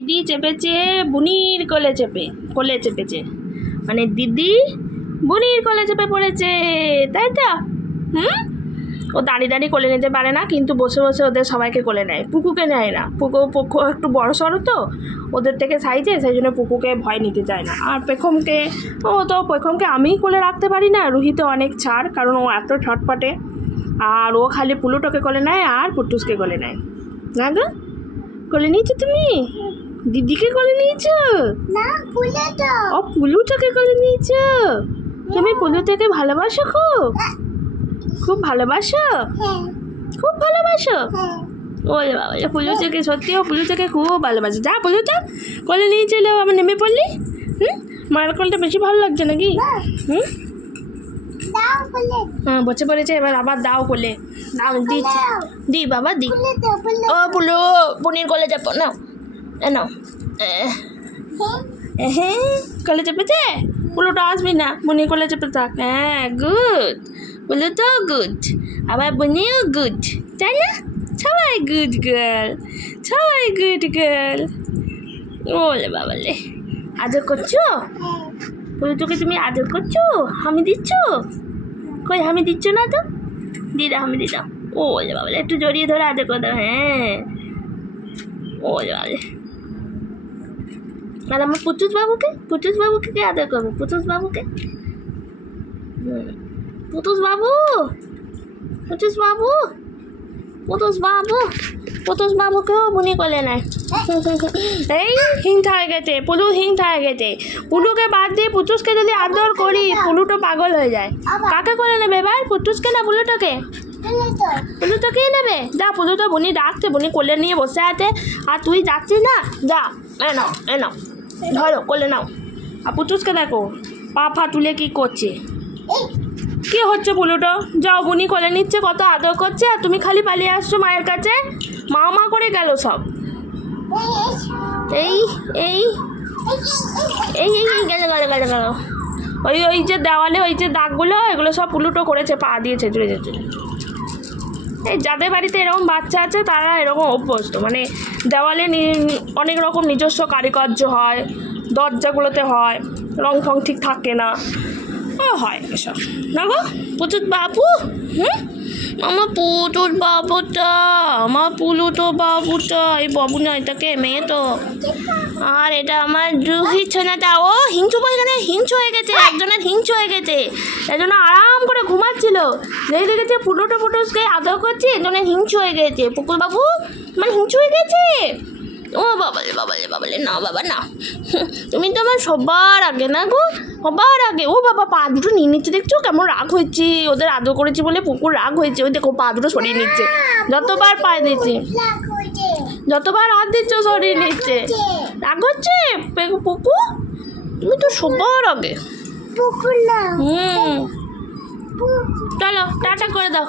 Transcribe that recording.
দিদি চেপেছে বুনির কোলে চেপেছে, মানে দিদি বুনির কোলে চেপে পড়েছে, তাই তো? ও দাঁড়িয়ে কোলে নিতে পারে না, কিন্তু বসে বসে ওদের সবাইকে কোলে নেয়। পুকুকে নেয় না, পুকু একটু বড় সড়ো তো ওদের থেকে সাইজে, সেই জন্য পুকুকে ভয় নিতে চায় না। আর পেখমকে আমি কোলে রাখতে পারি না, রুহিতে অনেক ছাড়, কারণ ও এত ছটপটে। আর ও খালি পুলুটোকে কোলে নেয় আর পুটুসকে কোলে নেয়। না গো, কোলে নিয়েছো তুমি? দিদিকে কোলে নিয়েছো? না, পুলুটো। ও পুলুটোকে কোলে নিয়েছো? তুমি পুলুটোকে ভালোবাসো? খুব ভালোবাসো? খুব ভালোবাসো? ওরে বাবা, পুলুটোকে সত্যি, ও পুলুটোকে খুব ভালোবাসে। যা পুলুটো কোলে নিয়ে চলো, আমার নেমে পড়লি। মায়ের কোলটা বেশি ভালো লাগছে নাকি? হ্যাঁ, বসে পড়েছে, এবার আবার দাও কোলে। দাও, দি বাবা দি। ও পুলু, বুনির কোলে চাপো, নাও নাও। হ্যাঁ, কোলে চেপেছে? পুলুটা আসবি না, বুনির কোলে চেপে থাক। হ্যাঁ, গুড, পুলু তো গুড, আবার বুনিও গুড, তাই না? সবাই গুড গার্ল। ওলে বাবালে, আদর করছো? পুলুটোকে তুমি আদর করছো? হামি দিচ্ছ? কই হামি দিচ্ছ না তো? দিদাও, হামি দিদাও। ওলে বাবালে, একটু জড়িয়ে ধরে আদর করে দাও। হ্যাঁ, ওলে বাবালে। আর আমার পুটুস বাবুকে কে আদর করবে? পুটুস বাবুকেও বুনি কোলে নেয়। এই হিংসা হয়ে গেছে, হিংসা হয়ে গেছে। পুলুকে বাদ দিয়ে পুটুসকে যদি আদর করি, পুলুটো পাগল হয়ে যায়। কাকে কোলে নেবে এবার? পুটুসকে না পুলুটোকে? পুলুটোকেই নেবে। যা, পুলুটো বুনি ডাকছে, বুনি কোলে নিয়ে বসে আছে, আর তুই যাচ্ছিস না? যা, নাও ধরো, কোলে নাও। আর পুটুসকে দেখো পা তুলে কি করছে। কি হচ্ছে পুলুটো? যাও, বুনি কোলে নিচ্ছে, কত আদর করছে, আর তুমি খালি পালিয়ে আসছো মায়ের কাছে। মা করে গেল সব। এই গেল। ওই যে দেওয়ালে ওই যে দাগগুলো, এগুলো সব পুলুটো করেছে, পা দিয়েছে জুড়ে। এই যাদের বাড়িতে এরকম বাচ্চা আছে তারা এরকম অভ্যস্ত, মানে দেওয়ালে অনেক রকম নিজস্ব কারুকার্য হয়, দরজাগুলোতে হয়, রং ফং ঠিক থাকে না, হয় এসব। না গো পুটুস বাবু, আমার পুটুস বাবুটা, আমার পুলুটো বাবুটা, এই বাবু না, এটাকে মেয়ে তো। আর এটা আমার রুহি ছোনাটা, ও হিংসু হয়ে গেছে, একজনের হিংসু হয়ে গেছে, এজন্য আরাম করে ঘুমাচ্ছিল। যেই দেখেছে পুটুসকে আদর করছে, এজন্য হিংসু হয়ে গেছে। পুকুর বাবু মানে হিংসু হয়ে গেছে। ও বাবালে, না বাবা না, তুমি তো আমার সবার আগে, না গো, সবার আগে। ও বাবা, পা দুটো নিয়ে নিচ্ছে, দেখছো কেমন রাগ হয়েছে? ওদের আদর করেছি বলে পুকুর রাগ হয়েছে। ওই দেখো পা দুটো সরিয়ে নিচ্ছে, যতবার পায়ে দিচ্ছে, যতবার হাত দিচ্ছ সরিয়ে নিচ্ছে। রাগ হচ্ছে পুকু, তুমি তো সবার আগে। চলো টাটা করে দাও।